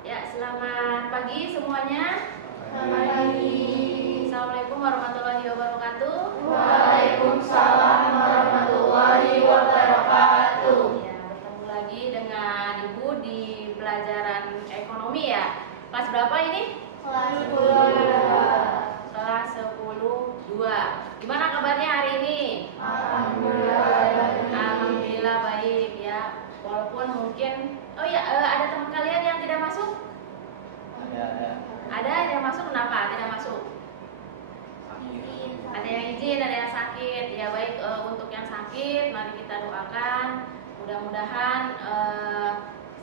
Ya, selamat pagi semuanya. Selamat pagi. Assalamualaikum warahmatullahi wabarakatuh. Waalaikumsalam warahmatullahi wabarakatuh. Ya, bertemu lagi dengan Ibu di pelajaran ekonomi ya. Kelas berapa ini? Kelas 10. Kelas 10-2. Gimana kabarnya hari ini? Alhamdulillah baik. Alhamdulillah baik ya. Walaupun mungkin ada teman kalian yang tidak masuk? Ada yang masuk, kenapa tidak masuk? Ada yang izin, ada yang sakit. Ya baik, untuk yang sakit mari kita doakan mudah-mudahan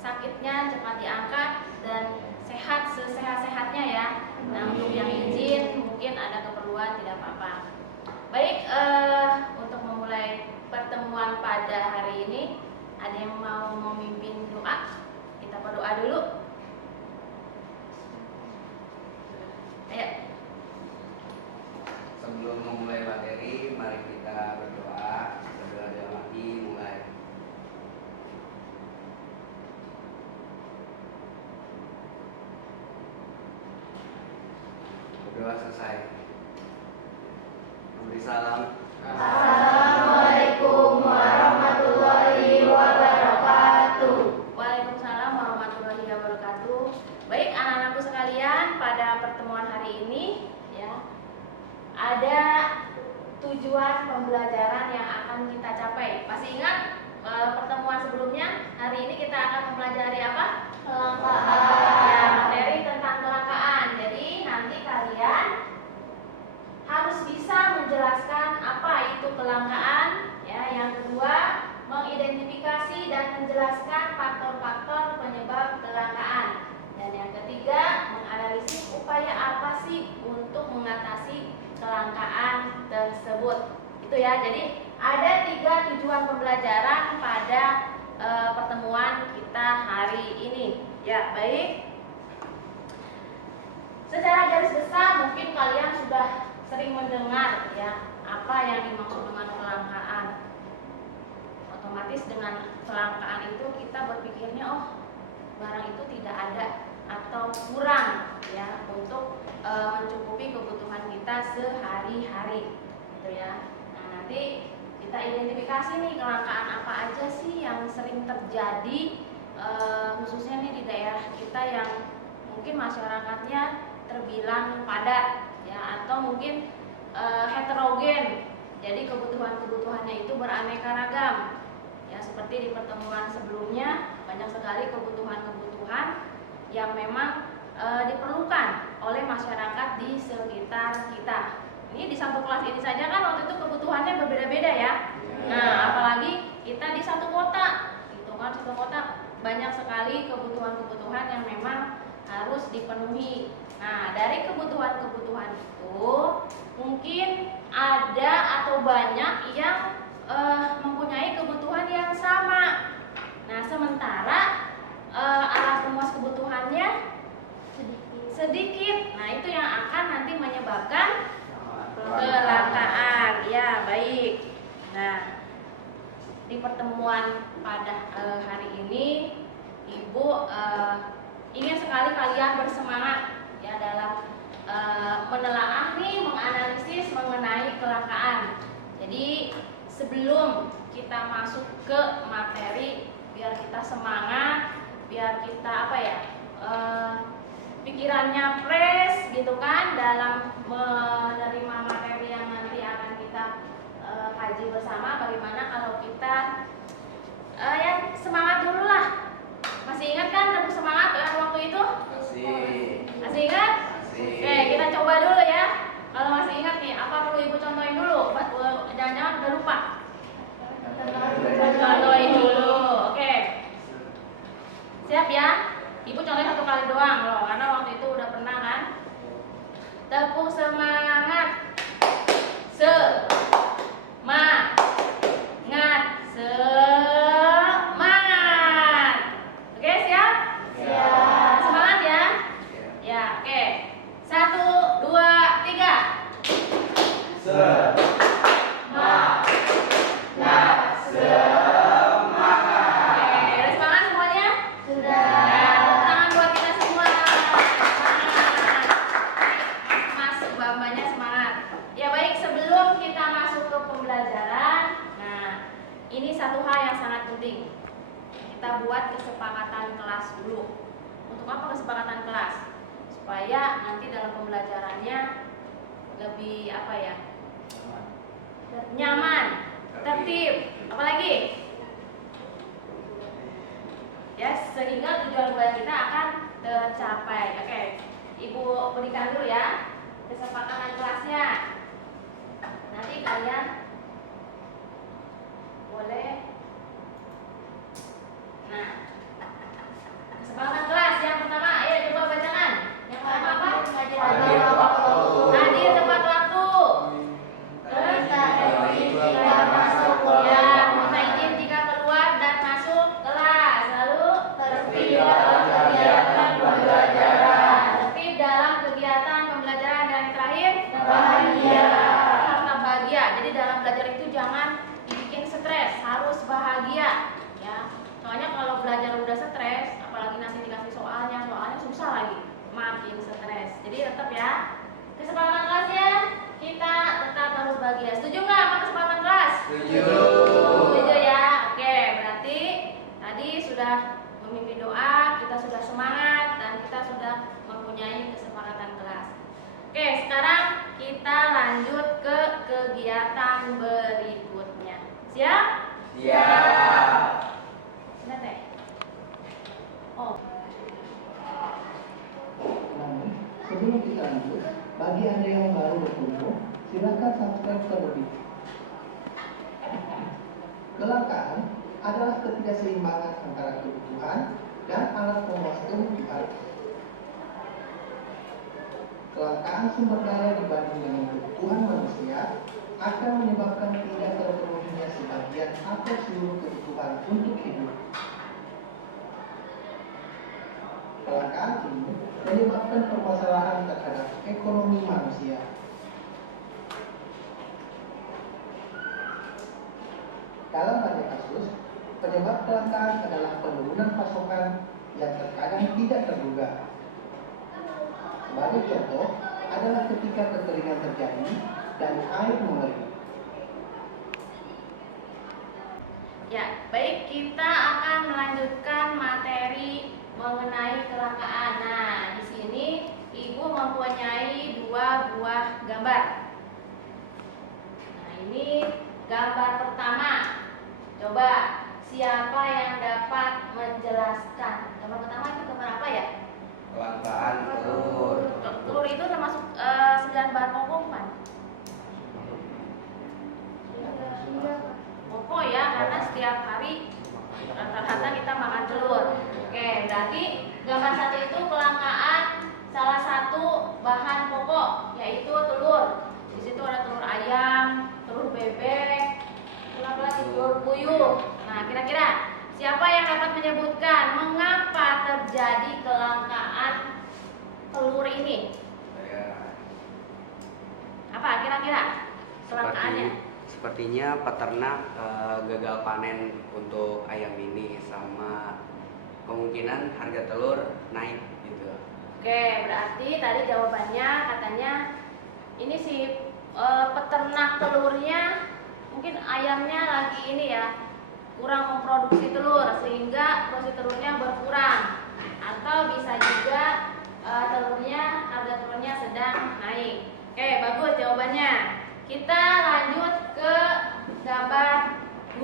sakitnya cepat diangkat dan sehat sesehat-sehatnya ya. Nah, untuk yang izin mungkin ada keperluan, tidak apa-apa. Baik, untuk memulai pertemuan pada hari ini, ada yang mau memimpin doa? Kita berdoa dulu. Ayo. Sebelum memulai materi, mari kita berdoa. Berdoa dalam hati, mulai. Berdoa selesai. Memberi salam. Assalamualaikum warahmatullahi wabarakatuh. Waalaikumsalam warahmatullahi wabarakatuh. Baik anak-anakku sekalian, pada pertemuan hari ini ya ada tujuan pembelajaran yang akan kita capai. Masih ingat pertemuan sebelumnya? Hari ini kita akan mempelajari apa? Kelangkaan. Ya, materi tentang kelangkaan. Jadi nanti kalian harus bisa menjelaskan apa itu kelangkaan. Ya, yang kedua mengidentifikasi dan menjelaskan faktor-faktor penyebab kelangkaan. Dan yang ketiga, menganalisis upaya apa sih untuk mengatasi kelangkaan tersebut. Itu ya. Jadi ada 3 tujuan pembelajaran pada pertemuan kita hari ini. Ya, baik. Secara garis besar mungkin kalian sudah sering mendengar ya apa yang dimaksud dengan kelangkaan. Otomatis dengan kelangkaan itu kita berpikirnya barang itu tidak ada atau kurang ya untuk mencukupi kebutuhan kita sehari-hari gitu ya. Nah, nanti kita identifikasi nih kelangkaan apa aja sih yang sering terjadi khususnya nih di daerah kita yang mungkin masyarakatnya terbilang padat ya, atau mungkin heterogen. Jadi kebutuhannya itu beraneka ragam. Ya, seperti di pertemuan sebelumnya banyak sekali kebutuhan-kebutuhan yang memang diperlukan oleh masyarakat di sekitar kita. Ini di satu kelas ini saja kan waktu itu kebutuhannya berbeda-beda ya. Nah, apalagi kita di satu kota, gitu kan, satu kota banyak sekali kebutuhan-kebutuhan yang memang harus dipenuhi. Nah, dari kebutuhan-kebutuhan itu mungkin ada atau banyak yang mempunyai kebutuhan yang sama. Nah, sementara alat pemuas kebutuhannya sedikit. Nah, itu yang akan nanti menyebabkan kelangkaan. Ya, baik. Nah, di pertemuan pada hari ini, Ibu ingin sekali kalian bersemangat ya dalam menelaah nih, menganalisis mengenai kelangkaan. Jadi sebelum kita masuk ke materi, biar kita semangat, biar kita pikirannya fresh gitu kan dalam menerima materi yang nanti akan kita kaji bersama. Bagaimana kalau kita ya semangat dulu lah. Masih ingat kan tepuk semangat waktu itu? Masih ingat? Oke, kita coba dulu ya. Kalau masih ingat nih, apa perlu Ibu contohin dulu? Jangan-jangan udah lupa. Contohin dulu. Oke. Siap ya? Ibu contohin 1 kali doang loh, karena waktu itu udah pernah kan. Tepuk semangat. Semangat. Oke, siap? Siap. Semangat ya? Ya, oke. 1, 2, 3. Semangat. Oke, udah semangat semuanya? Sudah. Nah, tepuk tangan buat kita semua. kelas dulu. Untuk apa kesepakatan kelas? Supaya nanti dalam pembelajarannya lebih apa ya? Nyaman, tertib, apalagi? Ya, sehingga tujuan kuliah kita akan tercapai. Oke, Ibu berikan dulu ya kesepakatan kelasnya. Nanti kalian boleh. Nah, kesepakatan kelas yang pertama, ayo coba bacakan. Yang pertama apa? Hadir waktu. Hadir tepat waktu. Minta izin jika masuk Ya, kelas. minta izin jika keluar dan masuk kelas. Lalu Tertib dalam kegiatan pembelajaran. tertib dalam kegiatan pembelajaran, dan yang terakhir Bahagia. tetap bahagia. Jadi dalam belajar itu jangan dibikin stres, harus bahagia. Ya, soalnya kalau belajar udah stres, apalagi nanti dikasih soalnya susah lagi, makin stres. Jadi tetap ya, kesepakatan kelasnya kita tetap harus bahagia. Setuju nggak sama kesepakatan kelas? Setuju. Setuju ya. Oke, berarti tadi sudah memimpin doa, kita sudah semangat, dan kita sudah mempunyai kesepakatan kelas. Oke, sekarang kita lanjut ke kegiatan berikutnya. Siap? Siap. Sudah teh? Oh, Namun, sebelum kita lanjut, bagi Anda yang baru berkunjung, silakan subscribe terlebih. Kelangkaan adalah ketidakseimbangan antara kebutuhan dan alat pemuas kebutuhan. Kelangkaan sumber daya dibanding dengan kebutuhan manusia akan menyebabkan tidak terpenuhinya sebagian atau seluruh kebutuhan untuk hidup. Kelangkaan ini menyebabkan permasalahan terhadap ekonomi manusia. Dalam banyak kasus, penyebab kelangkaan adalah penurunan pasokan yang terkadang tidak terduga. Sebagai contoh adalah ketika kekeringan terjadi dan air mengering. ya, baik, kita akan melanjutkan materi mengenai kelangkaan. Nah, di sini Ibu mempunyai 2 buah gambar. Nah, ini gambar pertama. Coba siapa yang dapat menjelaskan? Gambar pertama itu gambar apa ya? Kelangkaan telur. Telur itu termasuk 9 bahan pokok bukan? Pokok ya, karena setiap hari rata-rata kita makan telur. Oke, berarti gambar 1 itu kelangkaan salah satu bahan pokok, yaitu telur. Di situ ada telur ayam, telur bebek, telur puyuh. Nah, kira-kira siapa yang dapat menyebutkan mengapa terjadi kelangkaan telur ini? Saya Apa kira-kira kelangkaannya? sepertinya peternak gagal panen untuk ayam ini, sama kemungkinan harga telur naik gitu. Oke, berarti tadi jawabannya katanya ini si peternak telurnya, mungkin ayamnya lagi ini ya, kurang memproduksi telur sehingga produksi telurnya berkurang, atau bisa juga harga telurnya sedang naik. Oke, bagus jawabannya. Kita lanjut ke gambar 2.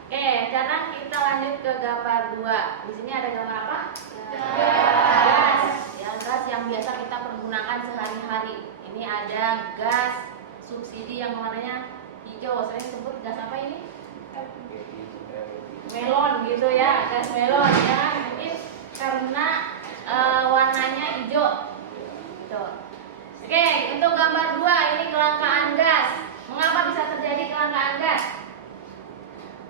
Oke, sekarang kita lanjut ke gambar 2. Di sini ada gambar apa? Gas. Ya, gas yang biasa kita pergunakan sehari-hari. Ini ada gas subsidi yang warnanya hijau. Saya sebut gas apa ini? Melon gitu ya, gas melon ya. Mungkin karena warnanya hijau. Gitu. Oke, untuk gambar 2 ini kelangkaan gas. Mengapa bisa terjadi kelangkaan gas?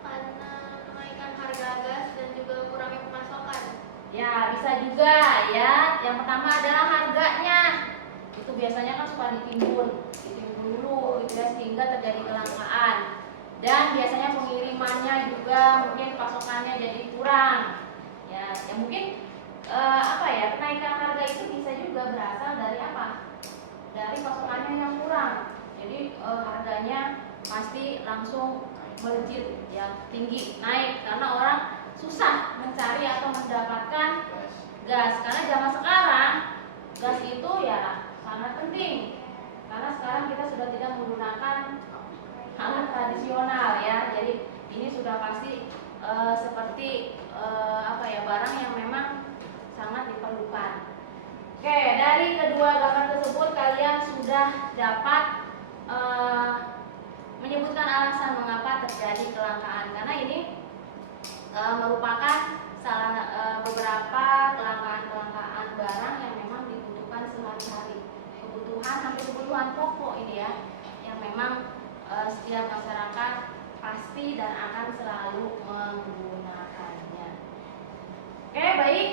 Karena menaikkan harga gas dan juga kurangnya pemasokan. Ya, bisa juga ya. Yang pertama adalah harganya. Itu biasanya kan suka ditimbun dulu gitu ya, sehingga terjadi kelangkaan. Dan biasanya pengirimannya juga mungkin pasokannya jadi kurang. Ya mungkin kenaikan harga itu bisa juga berasal dari apa? Dari pasokannya yang kurang. Jadi harganya pasti langsung melejit ya, tinggi, naik karena orang susah mencari atau mendapatkan gas. Karena zaman sekarang gas itu ya sangat penting. Karena sekarang kita sudah tidak menggunakan alat tradisional ya. Jadi ini sudah pasti seperti barang yang memang sangat diperlukan. Oke, dari kedua gambar tersebut kalian sudah dapat menyebutkan alasan mengapa terjadi kelangkaan. Karena ini merupakan beberapa kelangkaan barang yang memang dibutuhkan sehari-hari, hampir kebutuhan pokok ini ya, yang memang setiap masyarakat pasti dan akan selalu menggunakannya. Oke, baik.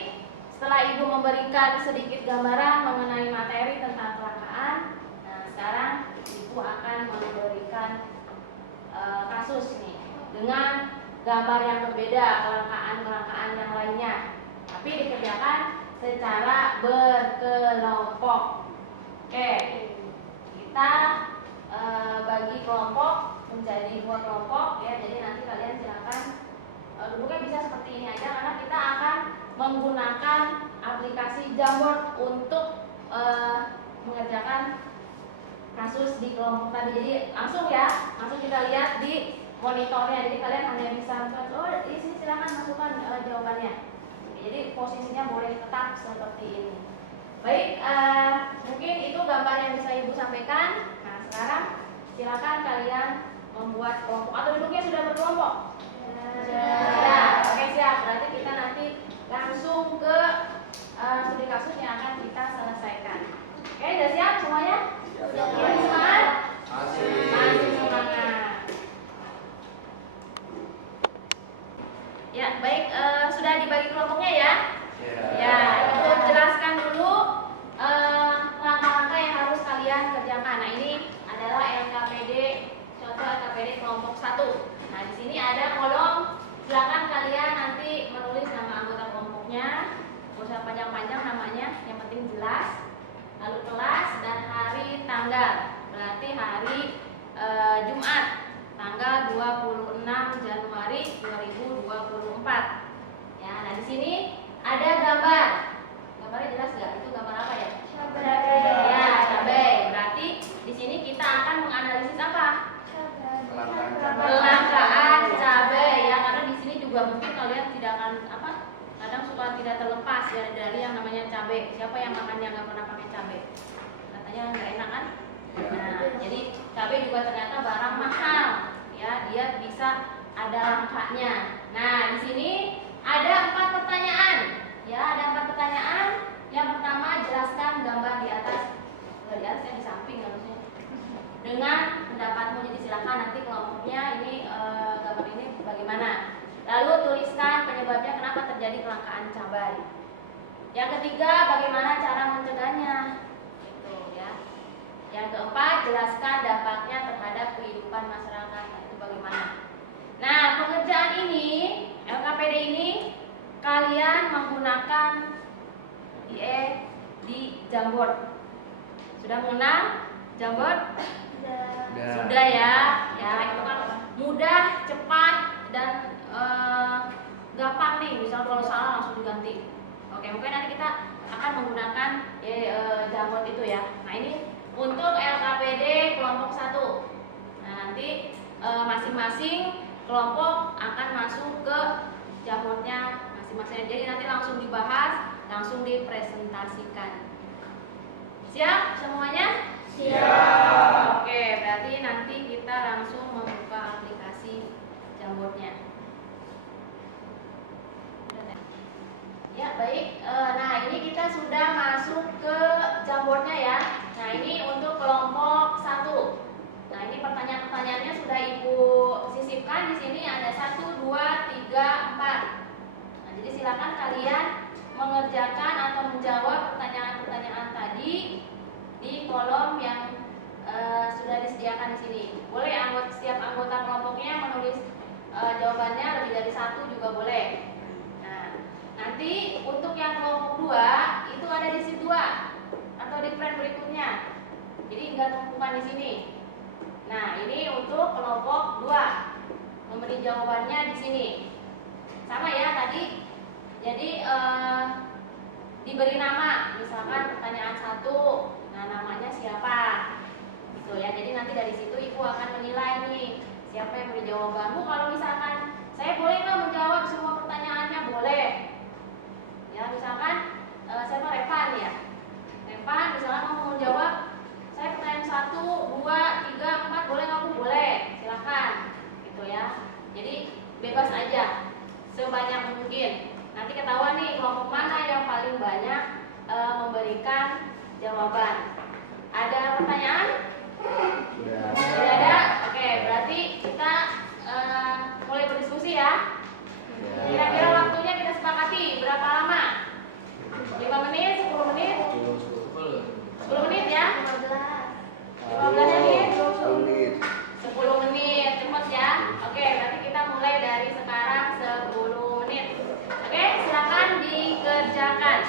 Setelah Ibu memberikan sedikit gambaran mengenai materi tentang kelangkaan, nah sekarang Ibu akan memberikan kasus nih dengan gambar yang berbeda, kelangkaan yang lainnya, tapi dikerjakan secara berkelompok. Oke, kita bagi kelompok menjadi 2 kelompok ya. Jadi nanti kalian silakan duduknya bisa seperti ini aja, karena kita akan menggunakan aplikasi Jamboard untuk mengerjakan kasus di kelompok tadi. Jadi langsung kita lihat di monitornya. Jadi kalian hanya bisa di sini silakan masukkan jawabannya. Jadi posisinya boleh tetap seperti ini. Baik, mungkin itu gambar yang bisa Ibu sampaikan. Nah, sekarang silakan kalian membuat kelompok atau duduknya sudah berkelompok. Ya, oke siap. Berarti kita nanti langsung ke studi kasus yang akan kita selesaikan. Oke, sudah siap semuanya? Masih semangat? Masih semangat. Ya, baik. Sudah dibagi kelompoknya ya? Ya, Ibu jelaskan dulu langkah-langkah yang harus kalian kerjakan. Nah, ini adalah LKPD, contoh LKPD kelompok 1. Nah, di sini ada kolom. Silakan kalian nanti menulis nama anggota kelompoknya, nggak usah panjang-panjang namanya, yang penting jelas. Lalu kelas dan hari tanggal. Berarti hari Jumat, tanggal 26 Januari 2024. Ya, nah di sini ada gambar. Gambarnya jelas nggak? Itu gambar apa ya? Cabai. Ya, cabai. Berarti di sini kita akan menganalisis apa? Kelangkaan cabai ya, karena di sini juga mungkin kalian tidak akan kadang suka tidak terlepas ya dari yang namanya cabai. Siapa yang makannya nggak pernah pakai cabai? Katanya nggak enak kan? Nah, jadi cabai juga ternyata barang mahal ya, dia bisa ada langkahnya. Nah, di sini ada 4 pertanyaan ya, ada 4 pertanyaan. Yang pertama, jelaskan gambar di atas. Di atas yang di samping harusnya. Dengan pendapatmu, jadi silakan nanti kelompoknya ini gambar ini bagaimana. Lalu tuliskan penyebabnya kenapa terjadi kelangkaan cabai. Yang ketiga, bagaimana cara mencegahnya. Gitu ya. Yang keempat, jelaskan dampaknya terhadap kehidupan masyarakat. Nah, itu bagaimana. Nah, pengerjaan ini, LKPD ini kalian menggunakan IE di Jamboard. Sudah mengenal Jamboard? Sudah ya. Ya, itu kan mudah, cepat dan gampang nih. Misal kalau salah langsung diganti. Oke, mungkin nanti kita akan menggunakan Jamboard itu ya. Nah, ini untuk LKPD kelompok 1. Nah, nanti masing-masing kelompok akan masuk ke Jamboardnya masing-masing. Jadi nanti langsung dibahas, langsung dipresentasikan. Siap semuanya? Siap. Oke, berarti nanti kita langsung membuka aplikasi Jamboardnya. Ya, baik. Nah, ini kita sudah masuk ke Jamboardnya ya. Nah, ini untuk kelompok 1. Nah, ini pertanyaan-pertanyaannya sudah Ibu sisipkan di sini, ada 1, 2, 3, 4. Nah, jadi silakan kalian mengerjakan atau menjawab pertanyaan-pertanyaan tadi di kolom yang sudah disediakan di sini. Boleh setiap anggota kelompoknya menulis jawabannya lebih dari 1 juga boleh. Nah, nanti untuk yang kelompok 2 itu ada di sheet 2 atau di plan berikutnya. Jadi enggak tumpukan di sini. Nah, ini untuk kelompok 2. memberi jawabannya di sini. Sama ya tadi. Jadi diberi nama, misalkan pertanyaan 1, nah namanya siapa, gitu ya. Jadi nanti dari situ ibu akan menilai nih siapa yang beri jawaban. Bu, kalau misalkan saya boleh nggak menjawab semua pertanyaannya? Boleh. Ya, misalkan siapa Revan ya. Revan misalkan mau menjawab, saya pertanyaan 1, 2, 3, 4, boleh nggak Bu? Boleh, silakan, gitu ya. Jadi bebas aja, sebanyak mungkin. Nanti ketahuan nih kelompok mana yang paling banyak memberikan jawaban. Ada pertanyaan? Sudah ada? Oke, berarti kita mulai berdiskusi ya. Kira-kira waktunya kita sepakati berapa lama? 5 menit, 10 menit? 10 menit ya? 15 menit? 10 menit, cepet ya. Oke, berarti kita mulai dari sekarang 10 menit. Oke, silakan dikerjakan.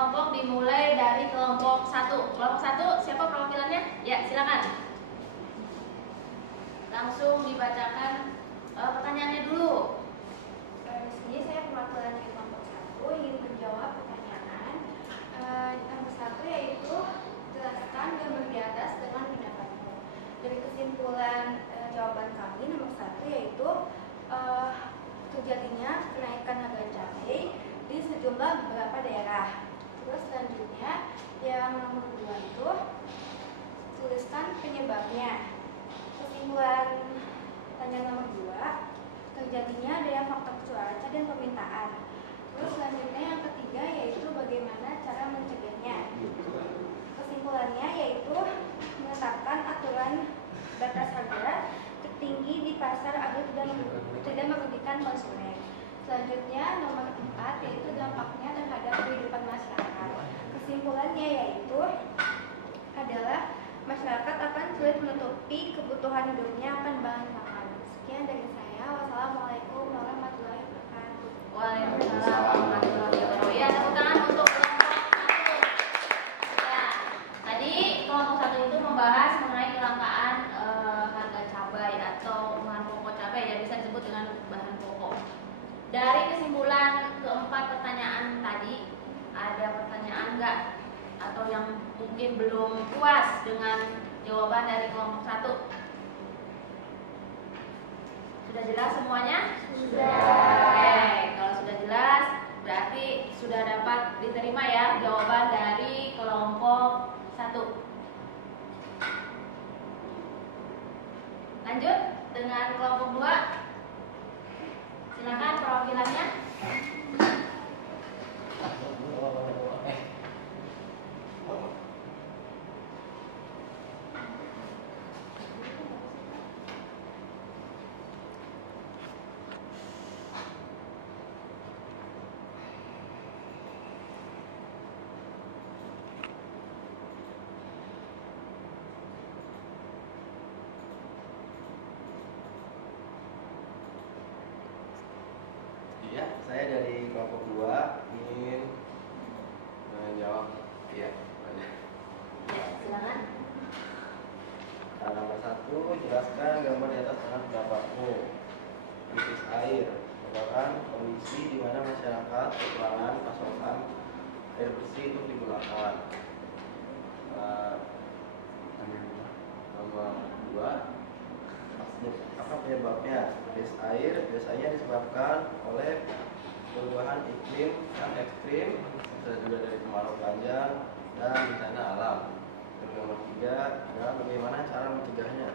kelompok dimulai dari kelompok 1. Kelompok 1 siapa perwakilannya? Ya, silakan. Langsung dibacakan pertanyaannya dulu. Di sini saya perwakilan dari kelompok 1 ingin menjawab pertanyaan nomor 1, yaitu jelaskan gambar di atas dengan pendapatmu. Dari kesimpulan jawaban kami nomor 1 yaitu terjadinya kenaikan harga cabai di sejumlah beberapa daerah. Terus selanjutnya yang nomor 2 itu tuliskan penyebabnya. Kesimpulan pertanyaan nomor 2, terjadinya adanya faktor cuaca dan permintaan. Terus selanjutnya yang ketiga yaitu bagaimana cara mencegahnya. Kesimpulannya yaitu menetapkan aturan batas harga tertinggi di pasar agar tidak merugikan konsumen. Selanjutnya nomor 4 yaitu dampaknya terhadap kehidupan masyarakat. Kesimpulannya yaitu adalah masyarakat akan sulit menutupi kebutuhan hidupnya akan bahan pangan. Sekian dari saya. Wassalamualaikum warahmatullahi wabarakatuh. Waalaikumsalam warahmatullahi wabarakatuh. Ya, tepuk tangan untuk kelompok 1. Ya, tadi kelompok 1 itu membahas mengenai kelangkaan harga cabai atau bahan pokok cabai yang bisa disebut dengan bahan pokok. Dari kesimpulan keempat pertanyaan tadi, ada pertanyaan enggak atau yang mungkin belum puas dengan jawaban dari kelompok 1? Sudah jelas semuanya? Sudah. Oke, kalau sudah jelas berarti sudah dapat diterima ya jawaban dari kelompok 1. Lanjut dengan kelompok 2. Silakan perwakilannya. Iya, saya dari kelompok 2 ingin menjawab. Iya, Ya, silakan. nomor 1, jelaskan gambar di atas dengan pendapatmu. Krisis air merupakan kondisi di mana masyarakat kekurangan pasokan air bersih untuk digunakan. Nomor 2, apa penyebabnya? Krisis air biasanya disebabkan oleh perubahan iklim yang ekstrim, bisa juga dari kemarau panjang dan bencana alam. Terus nomor 3 adalah bagaimana cara mencegahnya.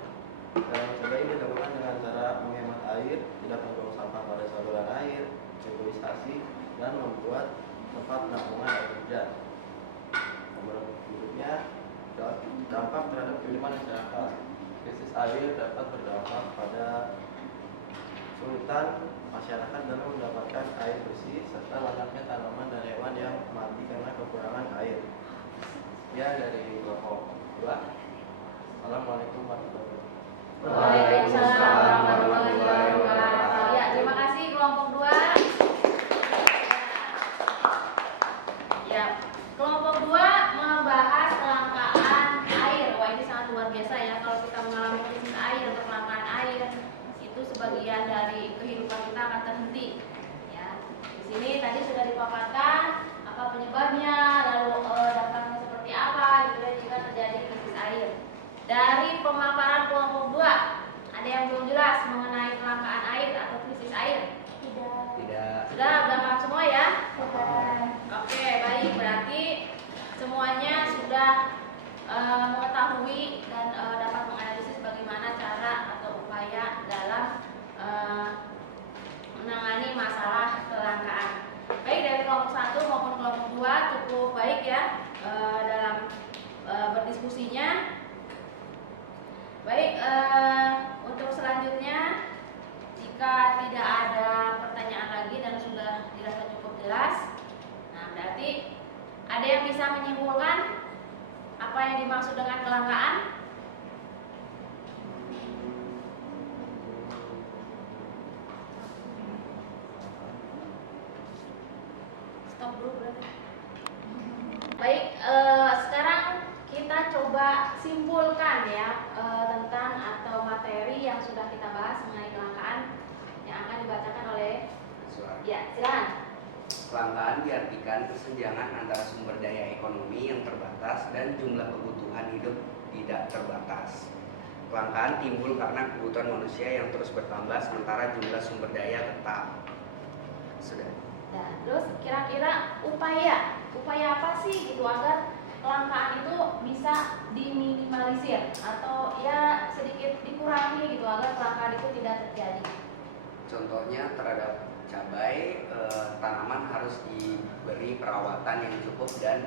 Cara mencegah ini dilakukan dengan cara menghemat air, tidak membuang sampah pada saluran air, reboisasi, dan membuat tempat penampungan air hujan. Nomor berikutnya adalah dampak terhadap kehidupan masyarakat. Krisis air dapat berdampak pada kesulitan masyarakat dalam mendapatkan air bersih serta banyaknya tanaman dan hewan yang mati karena kekurangan air. Ya, dari kelompok 2. Assalamualaikum warahmatullahi wabarakatuh. Waalaikumsalam warahmatullahi wabarakatuh. Ya, terima kasih kelompok 2. Ya, kelompok 2 membahas kelangkaan air. Wah, ini sangat luar biasa ya kalau kita mengalami krisis air atau kelangkaan air. Itu sebagian dari kehidupan kita akan terhenti. Ya, di sini tadi sudah dipaparkan apa penyebabnya, lalu dampaknya seperti apa gitu ya jika terjadi krisis air. Dari pemaparan kelompok 2, ada yang belum jelas mengenai kelangkaan air atau krisis air? Tidak. Sudah paham semua ya? Sudah. Oke, baik. Berarti semuanya sudah mengetahui dan dapat menganalisis bagaimana cara atau upaya dalam menangani masalah kelangkaan. Baik dari kelompok 1 maupun kelompok 2 cukup baik ya dalam berdiskusinya. Baik, untuk selanjutnya jika tidak ada pertanyaan lagi dan sudah dirasa cukup jelas, nah berarti ada yang bisa menyimpulkan apa yang dimaksud dengan kelangkaan? Stop dulu berarti. Baik, sekarang kita coba simpulkan ya tentang atau materi yang sudah kita bahas mengenai kelangkaan yang akan dibacakan oleh ya, silakan. Kelangkaan diartikan kesenjangan antara sumber daya ekonomi yang terbatas dan jumlah kebutuhan hidup tidak terbatas. Kelangkaan timbul karena kebutuhan manusia yang terus bertambah sementara jumlah sumber daya tetap. Sudah. Nah, terus kira-kira upaya apa sih gitu agar kelangkaan itu bisa diminimalisir atau ya sedikit dikurangi gitu agar kelangkaan itu tidak terjadi. Contohnya terhadap cabai, tanaman harus diberi perawatan yang cukup dan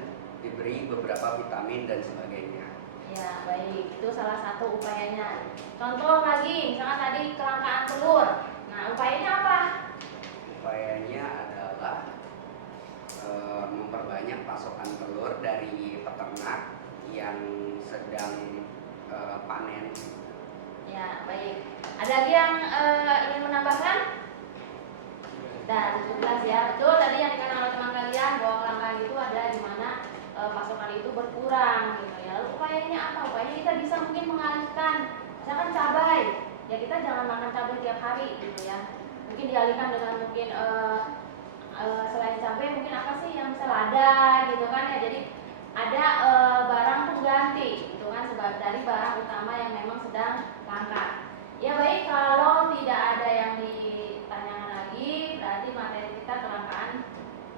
diberi beberapa vitamin dan sebagainya. Ya, baik. Itu salah satu upayanya. Contoh lagi, misalkan tadi kelangkaan telur. Nah, upayanya apa? Upayanya adalah memperbanyak pasokan telur dari peternak yang sedang panen. Ya, baik. Ada lagi yang ingin menambahkan? Dan jelas ya, betul tadi yang dikatakan oleh teman kalian bahwa kelangkaan itu ada di mana pasokan itu berkurang gitu ya. Lalu upayanya apa? Upayanya kita bisa mungkin mengalihkan misalkan cabai. Ya kita jangan makan cabai tiap hari gitu ya. Mungkin dialihkan dengan mungkin selain cabai mungkin apa sih yang bisa lada gitu kan ya. Jadi ada barang pengganti gitu kan sebab dari barang utama yang memang sedang langka. Ya baik, kalau tidak ada yang ditanyakan lagi, berarti materi kita kelangkaan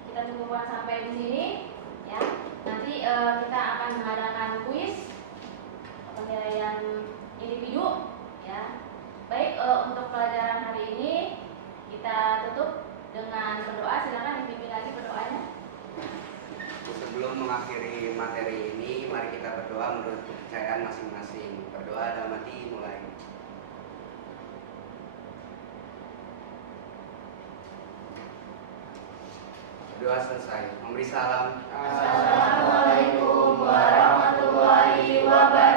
kita cukupkan sampai di sini ya. Nanti kita akan mengadakan kuis penilaian individu ya. Baik, untuk pelajaran hari ini kita tutup dengan berdoa. Silakan dipimpin lagi berdoanya. Sebelum mengakhiri materi ini, mari kita berdoa menurut kepercayaan masing-masing. Berdoa dalam hati mulai. Berdoa selesai. Memberi salam. Assalamualaikum warahmatullahi wabarakatuh.